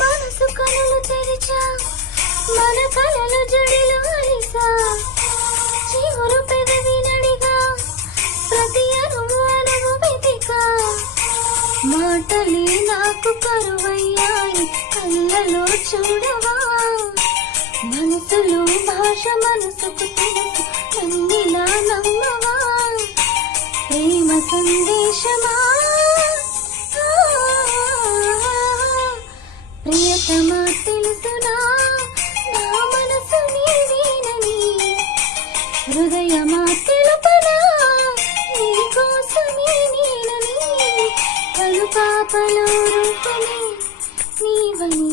మనసు కనులు తెరిచా మన కలలు జడిలో అలిసా చిగురు పెదవి నడిగా ప్రతి అణువు అణువు వెతికా మాటలే నాకు కరువయ్యాయి కళ్ళలో చూడవా మనసులో భాష మనసుకు తెలుసు నన్నిలా నమ్మవా ప్రేమ సందేశమా ప్రియతమా తెలుసునా నా మనసు నీవేనని హృదయమా తెలుపనా నీ కోసమే నేనని కలు పాపలో రూపమే నీవని